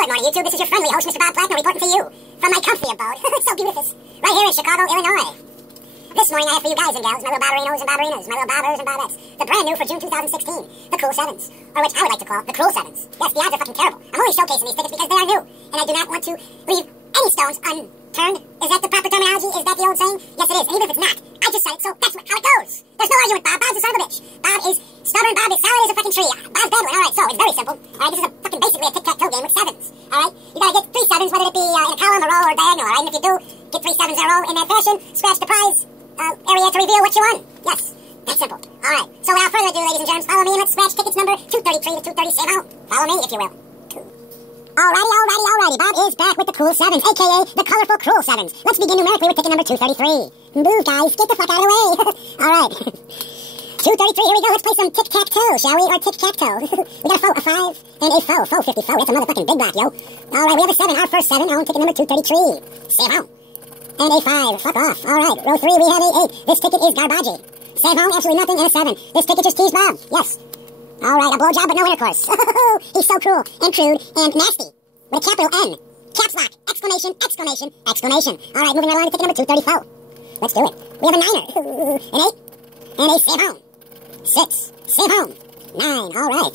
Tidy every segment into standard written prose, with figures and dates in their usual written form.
Good morning, YouTube. This is your friendly host, Mr. Bob Plattner, reporting to you from my comfy abode. So beautiful. Right here in Chicago, Illinois. This morning I have for you guys and gals, my little bobberinos and bobberinas, my little bobbers and bobbettes, the brand new for June 2016, the Cool Sevens, or which I would like to call the Cruel Sevens. Yes, the odds are fucking terrible. I'm only showcasing these tickets because they are new, and I do not want to leave any stones unturned. Is that the proper terminology? Is that the old saying? Yes, it is. And even if it's not, I just said it, so that's how it goes. There's no argument, Bob. Bob's a son of a bitch. Bob is stubborn. Bob is solid as a fucking tree. Bob's bad one. All right, so it's very simple. All right, this is a fucking basically a tic-tac-toe game with sevens. All right, you gotta get 3 sevens, whether it be in a column, a row, or diagonal. All right, and if you do get 3 sevens in a row in that fashion, scratch the prize area to reveal what you won. Yes, that's simple. All right, so without further ado, ladies and germs, follow me and let's scratch tickets number 233 to 230. Save out. Follow me, if you will. Alrighty. Bob is back with the Cool Sevens, a.k.a. the colorful Cruel Sevens. Let's begin numerically with ticket number 233. Move, guys. Get the fuck out of the way. Alright. 233, here we go. Let's play some tic-tac-toe, shall we? Or tic-tac-toe. We got a 5 and a foe. Foe 54. That's a motherfucking big block, yo. Alright, we have a 7. Our first 7 on ticket number 233. Save out. And a 5. Fuck off. Alright, row 3, we have a 8. This ticket is garbage. Save home, absolutely nothing, and a 7. This ticket just teased Bob. Yes. Alright, a blowjob, but no intercourse. He's so cruel and crude and nasty. With a capital N. Caps lock. Exclamation, exclamation, exclamation. Alright, moving right along to ticket number 234. Let's do it. We have a 9er. An 8. And a save home. 6. Save home. 9. Alright.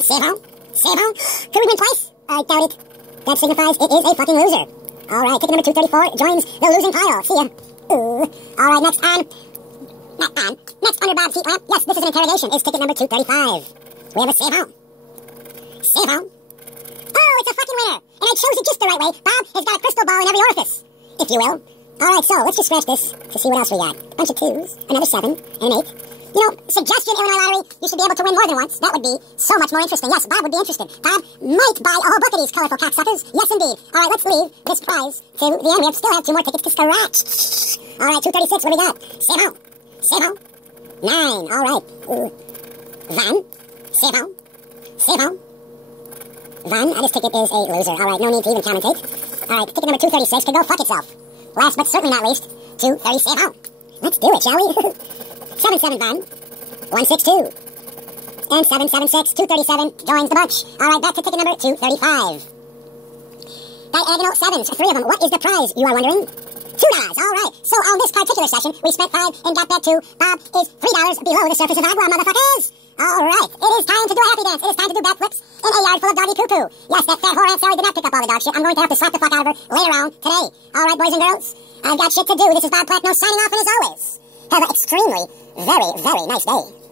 Save home. Save home. Could we win twice? I doubt it. That signifies it is a fucking loser. Alright, ticket number 234 joins the losing pile. See ya. Alright, next on. Next under Bob's heat lamp. Yes, this is an interrogation. Is ticket number 235. We have a save home. Save home. Oh, it's a fucking winner. And I chose it just the right way. Bob has got a crystal ball in every orifice, if you will. Alright, so let's just scratch this to see what else we got. A bunch of 2s, another 7, and an 8. You know, suggestion, Illinois Lottery, you should be able to win more than once. That would be so much more interesting. Yes, Bob would be interested. Bob might buy a whole book of these colorful cocksuckers. Yes, indeed. Alright, let's leave this prize to the end. We still have 2 more tickets to scratch. Alright, 236, what do we got? Save home. Save home. 9, alright. Van. Save home. Save home. Van, this ticket is a loser. Alright, no need to even commentate. Alright, ticket number 236 can go fuck itself. Last but certainly not least, 230 save home. Let's do it, shall we? 77 Van. 162. And 776. 237 joins the bunch. Alright, back to ticket number 235. Diagonal 7s, 3 of them. What is the prize, you are wondering? $2. Alright, so on this particular session, we spent 5 and got back 2. Bob is $3 below the surface of agua, motherfuckers. Alright, it is time to do a happy dance. It is time to do backflips in a yard full of doggy poo-poo. Yes, that fat whore, I'm sorry, did not pick up all the dog shit. I'm going to have to slap the fuck out of her later on today. Alright, boys and girls, I've got shit to do. This is Bob Plattner signing off, and as always, have an extremely, very, very nice day.